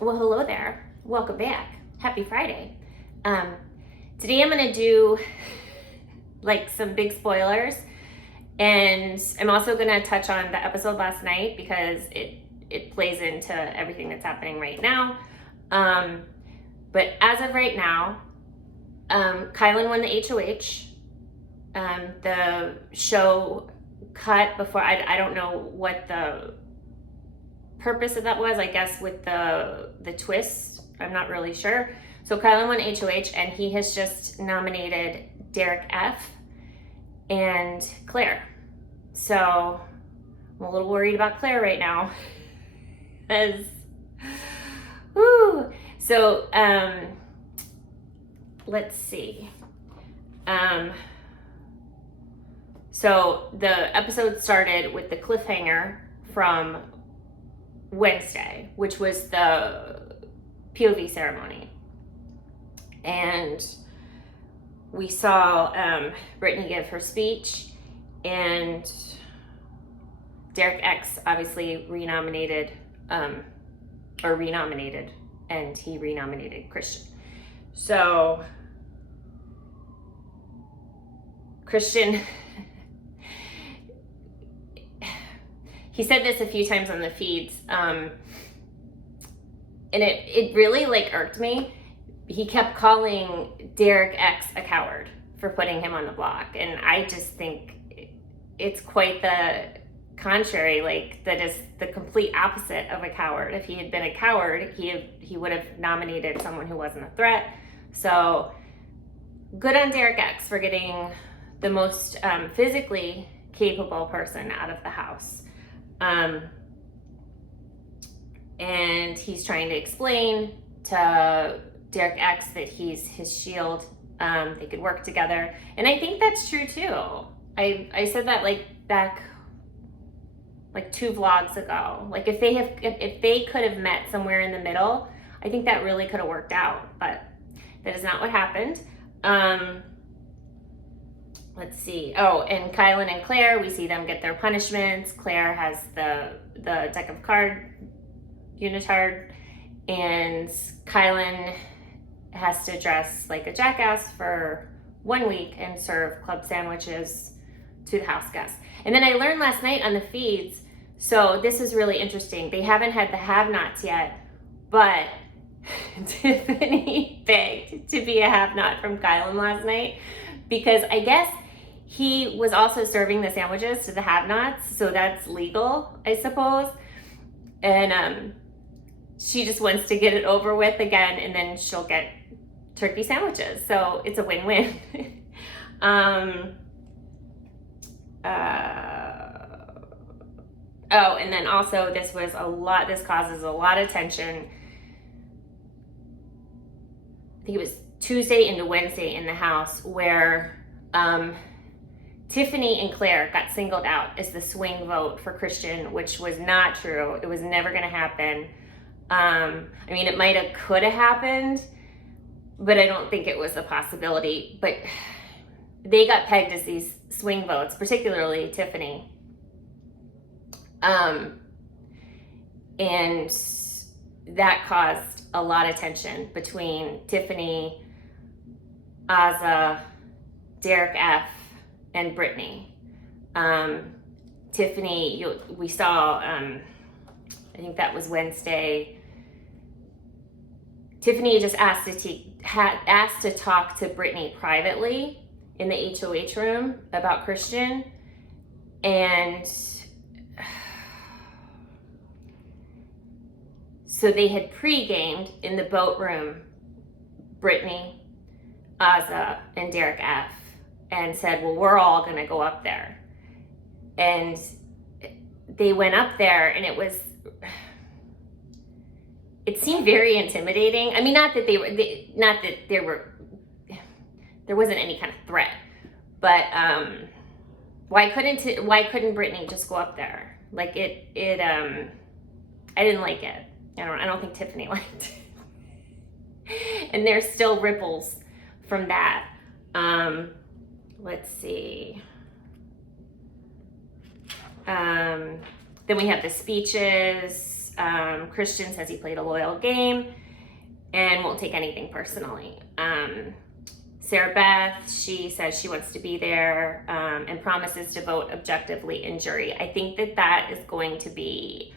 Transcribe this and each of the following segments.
Well, hello there. Welcome back. Happy Friday. Today I'm going to do like some big spoilers, and I'm also going to touch on the episode last night because it plays into everything that's happening right now. But as of right now, Kylan won the HOH. The show cut before, I don't know what the purpose of that was. I guess with the twist, I'm not really sure. So Kylan won HOH, and he has just nominated Derek F and Claire. So I'm a little worried about Claire right now. As woo. So let's see. So the episode started with the cliffhanger from Wednesday, which was the POV ceremony. And we saw Brittany give her speech, and Derek X obviously renominated, and he renominated Christian. So Christian, he said this a few times on the feeds, and it really like irked me. He kept calling Derek X a coward for putting him on the block, and I just think it's quite the contrary. Like, that is the complete opposite of a coward. If he had been a coward, he would have nominated someone who wasn't a threat. So good on Derek X for getting the most physically capable person out of the house. And he's trying to explain to Derek X that he's his shield. They could work together, and I think that's true too. I said that back 2 vlogs ago. Like, if they could have met somewhere in the middle, I think that really could have worked out. But that is not what happened. Let's see. Oh, and Kylan and Claire, we see them get their punishments. Claire has the deck of card unitard, and Kylan has to dress like a jackass for 1 week and serve club sandwiches to the house guests. And then I learned last night on the feeds, so this is really interesting. They haven't had the have-nots yet, but Tiffany begged to be a have-not from Kylan last night, because I guess he was also serving the sandwiches to the have-nots, so that's legal, I suppose. And she just wants to get it over with again, and then she'll get turkey sandwiches. So it's a win-win. Oh, and then also this causes a lot of tension. I think it was Tuesday into Wednesday in the house, where Tiffany and Claire got singled out as the swing vote for Christian, which was not true. It was never going to happen. I mean, it could have happened, but I don't think it was a possibility. But they got pegged as these swing votes, particularly Tiffany. And that caused a lot of tension between Tiffany, Azah, Derek F, and Brittany. Tiffany, we saw, I think that was Wednesday. Tiffany just asked to talk to Brittany privately in the HOH room about Christian, and so they had pre-gamed in the boat room, Brittany, Azah, and Derek F, and said, well, we're all gonna go up there. And they went up there, and it seemed very intimidating. I mean, there wasn't any kind of threat, but why couldn't Brittany just go up there? Like, I didn't like it. I don't think Tiffany liked it. And there's still ripples from that. Let's see. Then we have the speeches. Christian says he played a loyal game and won't take anything personally. Sarah Beth, she says she wants to be there and promises to vote objectively in jury. I think that is going to be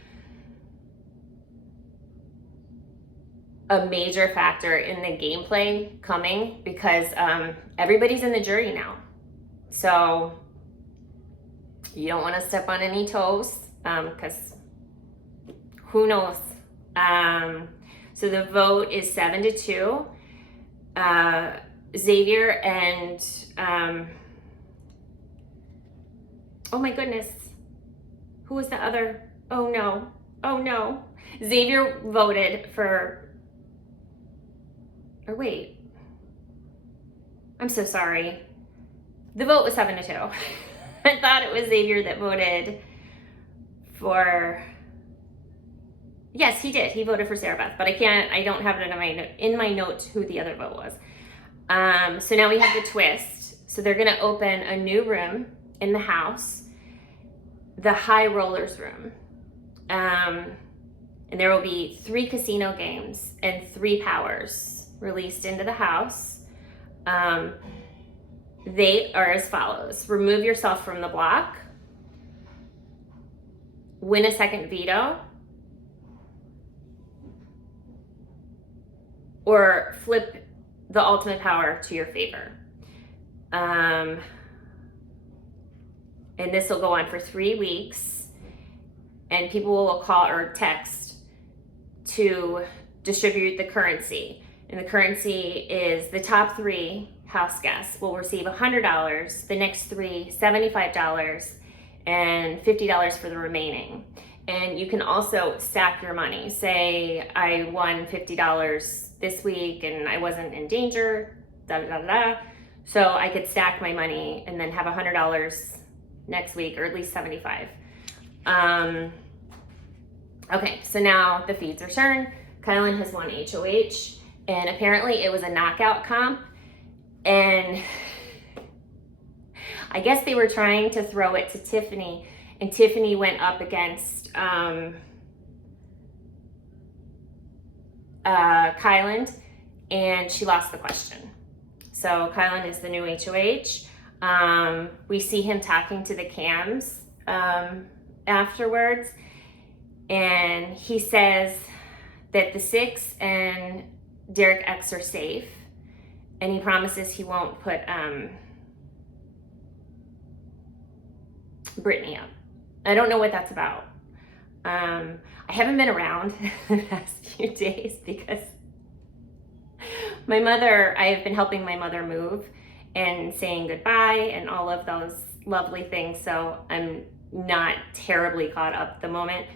a major factor in the gameplay coming, because everybody's in the jury now. So you don't want to step on any toes, because who knows? So the vote is 7-2. Xavier and oh my goodness, who was the other? Oh no. Xavier voted for, or wait, I'm so sorry. The vote was 7-2. I thought it was Xavier that voted for, yes, he did. He voted for Sarah Beth, but I don't have it in my notes who the other vote was. So now we have the twist. So they're going to open a new room in the house, the High Rollers room. And there will be 3 casino games and 3 powers released into the house. They are as follows: remove yourself from the block, win a second veto, or flip the ultimate power to your favor. And this will go on for 3 weeks, and people will call or text to distribute the currency. And the currency is the top 3 house guests will receive $100, the next 3 $75, and $50 for the remaining. And you can also stack your money. Say I won $50 this week and I wasn't in danger, so I could stack my money and then have $100 next week, or at least 75. Okay, so now the feeds return. Kylan has won HOH, and apparently it was a knockout comp, and I guess they were trying to throw it to Tiffany, and Tiffany went up against Kylan, and she lost the question. So Kylan is the new HOH. We see him talking to the cams afterwards, and he says that the 6 and Derek X are safe, and he promises he won't put Brittany up. I don't know what that's about. I haven't been around the past few days because I have been helping my mother move and saying goodbye and all of those lovely things, so I'm not terribly caught up at the moment.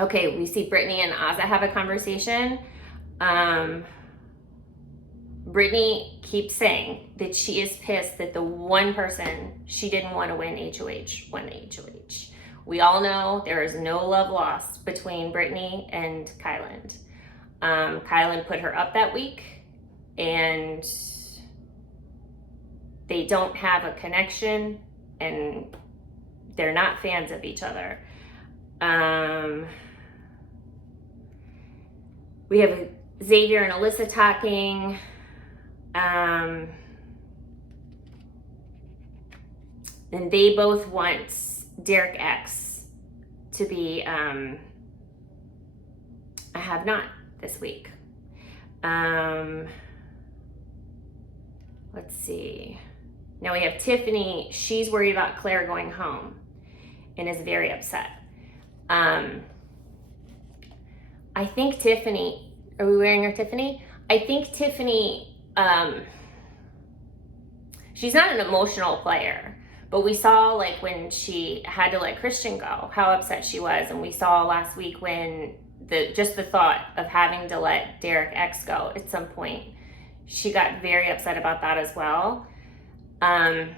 Okay, we see Brittany and Azah have a conversation. Brittany keeps saying that she is pissed that the one person she didn't want to win HOH won HOH. We all know there is no love lost between Brittany and Kylan. Kylan put her up that week, and they don't have a connection, and they're not fans of each other. We have Xavier and Alyssa talking. And they both want Derek X to be a have not this week. Let's see. Now we have Tiffany. She's worried about Claire going home and is very upset. I think Tiffany, are we wearing our Tiffany? I think Tiffany, she's not an emotional player, but we saw like when she had to let Christian go, how upset she was. And we saw last week when just the thought of having to let Derek X go at some point, she got very upset about that as well. I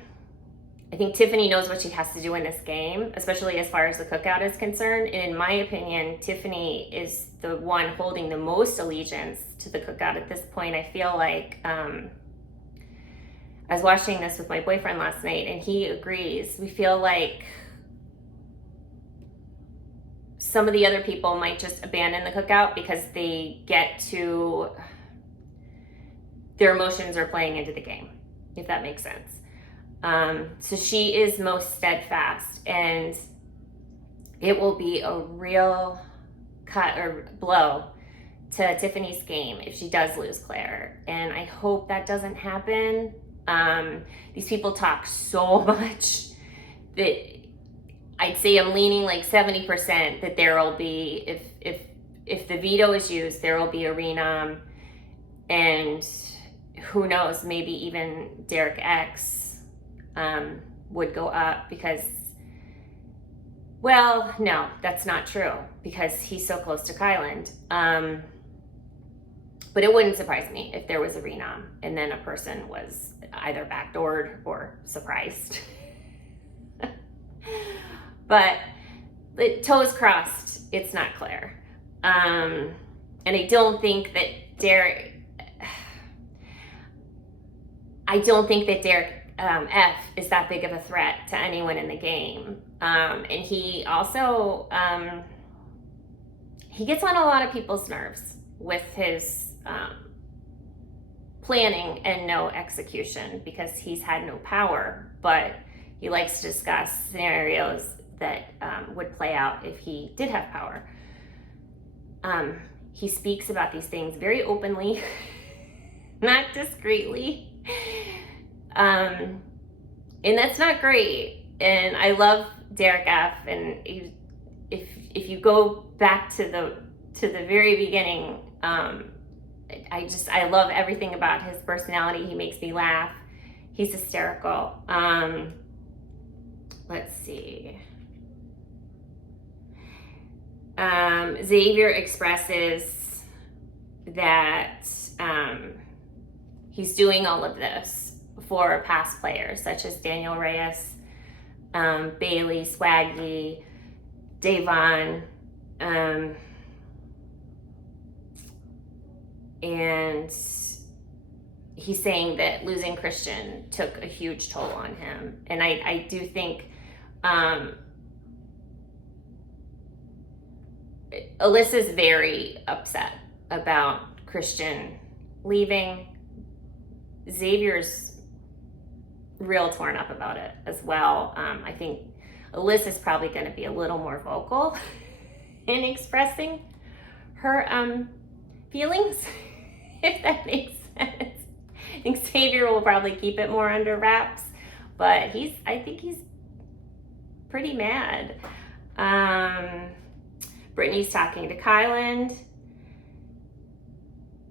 think Tiffany knows what she has to do in this game, especially as far as the cookout is concerned. And in my opinion, Tiffany is the one holding the most allegiance to the cookout at this point. I feel like I was watching this with my boyfriend last night, and he agrees. We feel like some of the other people might just abandon the cookout because they get to, their emotions are playing into the game, if that makes sense. So she is most steadfast, and it will be a real cut or blow to Tiffany's game if she does lose Claire. And I hope that doesn't happen. These people talk so much that I'd say I'm leaning like 70% that there will be, if the veto is used, there will be a renom, and who knows, maybe even Derek X would go up because, well, no, that's not true because he's so close to Kyland. But it wouldn't surprise me if there was a renom and then a person was either backdoored or surprised. But the toes crossed, it's not Claire. And I don't think that Derek F is that big of a threat to anyone in the game. And he also, he gets on a lot of people's nerves with his planning and no execution because he's had no power, but he likes to discuss scenarios that would play out if he did have power. He speaks about these things very openly, not discreetly. And that's not great. And I love Derek F. And if you go back to the very beginning, I love everything about his personality. He makes me laugh. He's hysterical. Let's see. Xavier expresses that he's doing all of this for past players such as Daniel Reyes, Bailey, Swaggy, Davon, and he's saying that losing Christian took a huge toll on him. And I do think Alyssa's very upset about Christian leaving. Xavier's real torn up about it as well. I think Alyssa's probably going to be a little more vocal in expressing her feelings, if that makes sense. I think Xavier will probably keep it more under wraps, but I think he's pretty mad. Brittany's talking to Kyland.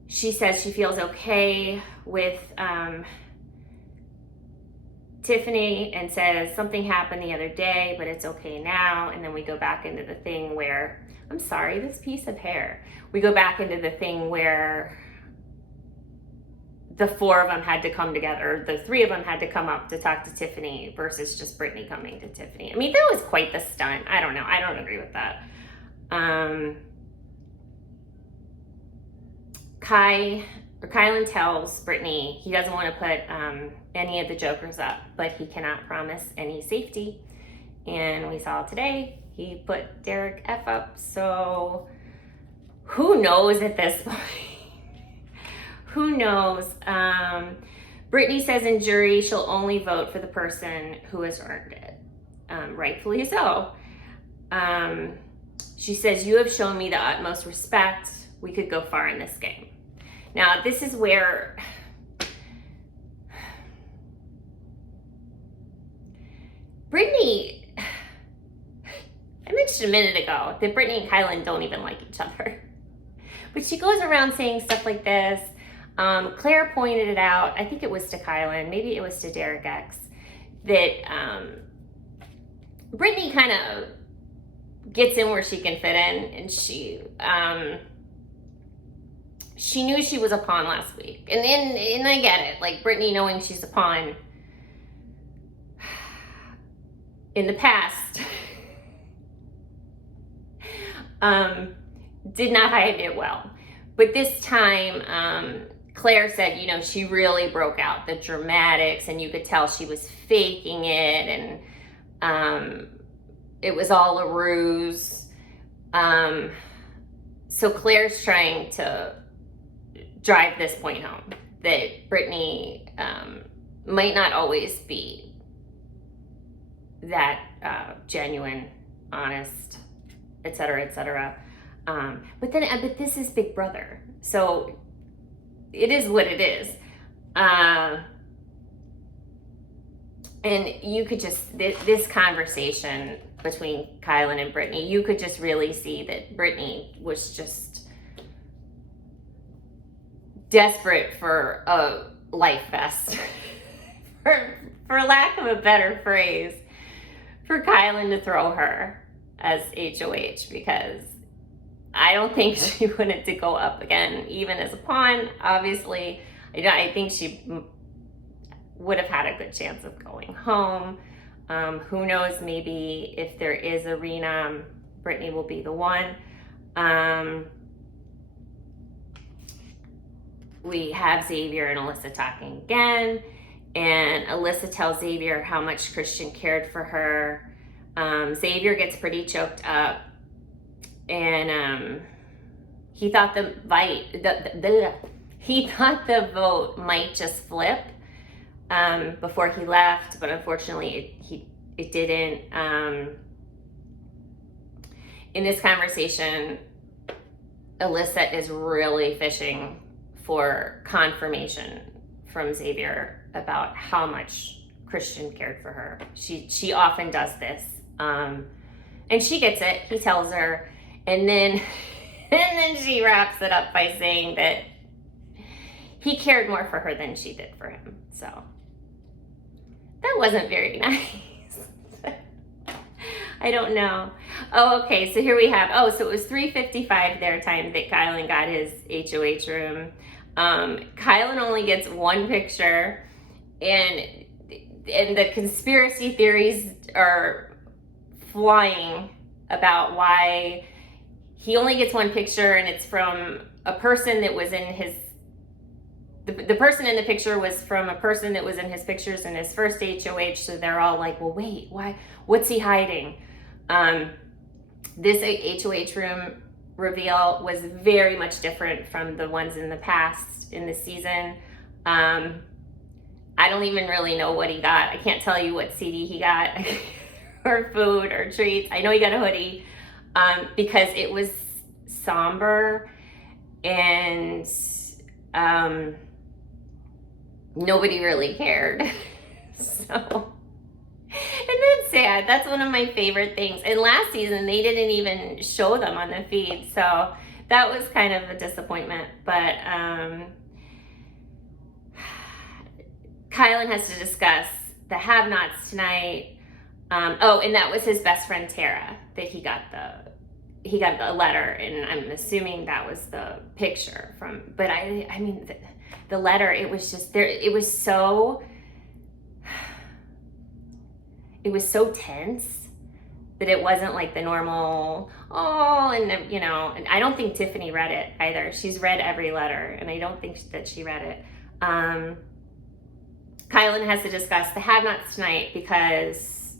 She says she feels okay with Tiffany and says something happened the other day, but it's okay now. And then we go back into the thing where, I'm sorry, this piece of hair. We go back into the thing where the four of them had to come together. The three of them had to come up to talk to Tiffany versus just Brittany coming to Tiffany. I mean, that was quite the stunt. I don't know. I don't agree with that. Kyland tells Brittany he doesn't want to put any of the jokers up, but he cannot promise any safety. And we saw today he put Derek F up. So who knows at this point? Who knows? Brittany says in jury she'll only vote for the person who has earned it. Rightfully so. She says, you have shown me the utmost respect. We could go far in this game. Now, this is where Brittany, I mentioned a minute ago that Brittany and Kyland don't even like each other. But she goes around saying stuff like this. Claire pointed it out, I think it was to Kyland, maybe it was to Derek X, that Brittany kind of gets in where she can fit in, and she knew she was a pawn last week. And I get it, like Brittany knowing she's a pawn in the past did not hide it well. But this time, Claire said, she really broke out the dramatics, and you could tell she was faking it, and it was all a ruse. So Claire's trying to drive this point home that Brittany might not always be that genuine, honest, etc., etc. But this is Big Brother, so it is what it is. And you could just, this conversation between Kylan and Brittany, you could just really see that Brittany was just desperate for a life vest, for lack of a better phrase, for Kylan to throw her as HOH, because I don't think she wanted to go up again, even as a pawn. Obviously, I think she would have had a good chance of going home. Who knows, maybe if there is a renom, Brittany will be the one. We have Xavier and Alyssa talking again, and Alyssa tells Xavier how much Christian cared for her. Xavier gets pretty choked up, and he thought the vote might just flip before he left, but unfortunately it didn't. In this conversation, Alyssa is really fishing for confirmation from Xavier about how much Christian cared for her. She often does this, and she gets it. He tells her, and then she wraps it up by saying that he cared more for her than she did for him. So that wasn't very nice. I don't know. Oh, okay, so here we have, so it was 3:55 their time that Kylan got his HOH room. Kylan only gets one picture, and the conspiracy theories are flying about why he only gets one picture, and it's from a person that was in his, the person in the picture was from a person that was in his pictures in his first HOH, so they're all like, well, wait, why? What's he hiding? This HOH room reveal was very much different from the ones in the past in the season. I don't even really know what he got. I can't tell you what CD he got or food or treats. I know he got a hoodie because it was somber and nobody really cared. So, and that's sad. That's one of my favorite things. And last season, they didn't even show them on the feed. So that was kind of a disappointment. But Kylan has to discuss the have-nots tonight. And that was his best friend, Tara, that he got the letter. And I'm assuming that was the picture from, but I mean, the letter, it was just there. It was so tense that it wasn't like the normal, and I don't think Tiffany read it either. She's read every letter, and I don't think that she read it. Kylan has to discuss the have-nots tonight because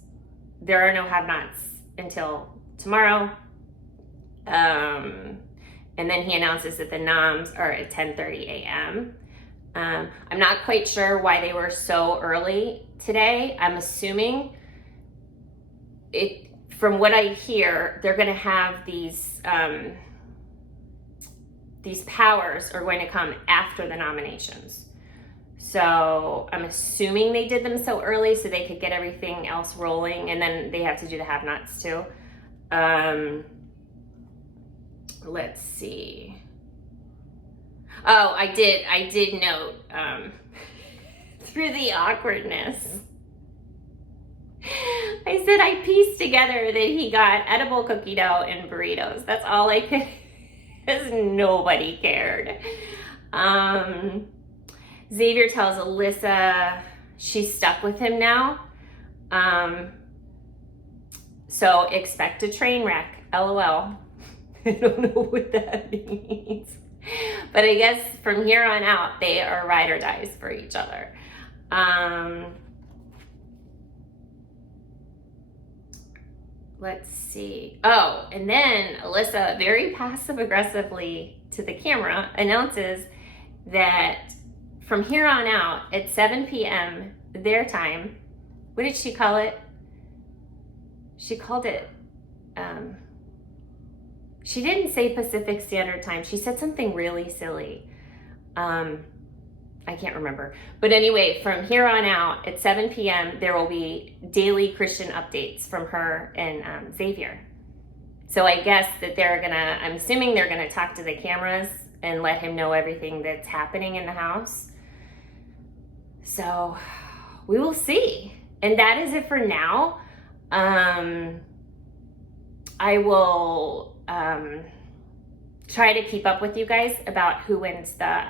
there are no have-nots until tomorrow. And then he announces that the noms are at 10:30 a.m. I'm not quite sure why they were so early today. I'm assuming from what I hear, they're going to have these powers are going to come after the nominations. So I'm assuming they did them so early so they could get everything else rolling, and then they have to do the have-nots too. Let's see. Oh, I did note through the awkwardness, I said I pieced together that he got edible cookie dough and burritos. That's all I could, because nobody cared. Xavier tells Alyssa she's stuck with him now. So expect a train wreck, LOL. I don't know what that means. But I guess from here on out, they are ride or dies for each other. let's see. Oh, and then Alyssa very passive aggressively to the camera announces that from here on out at 7 p.m. their time, what did she call it? She called it, she didn't say Pacific Standard Time. She said something really silly. I can't remember. But anyway, from here on out at 7 p.m., there will be daily Christian updates from her and Xavier. So I guess that I'm assuming they're gonna talk to the cameras and let him know everything that's happening in the house. So we will see. And that is it for now. I will try to keep up with you guys about who wins the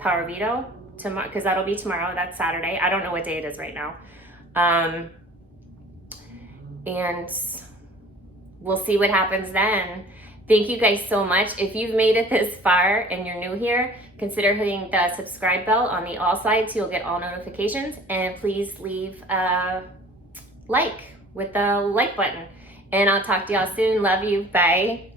Power Veto tomorrow, because that'll be tomorrow. That's Saturday. I don't know what day it is right now. And we'll see what happens then. Thank you guys so much. If you've made it this far and you're new here, consider hitting the subscribe bell on the all sides so you'll get all notifications. And please leave a like with the like button. And I'll talk to y'all soon. Love you. Bye.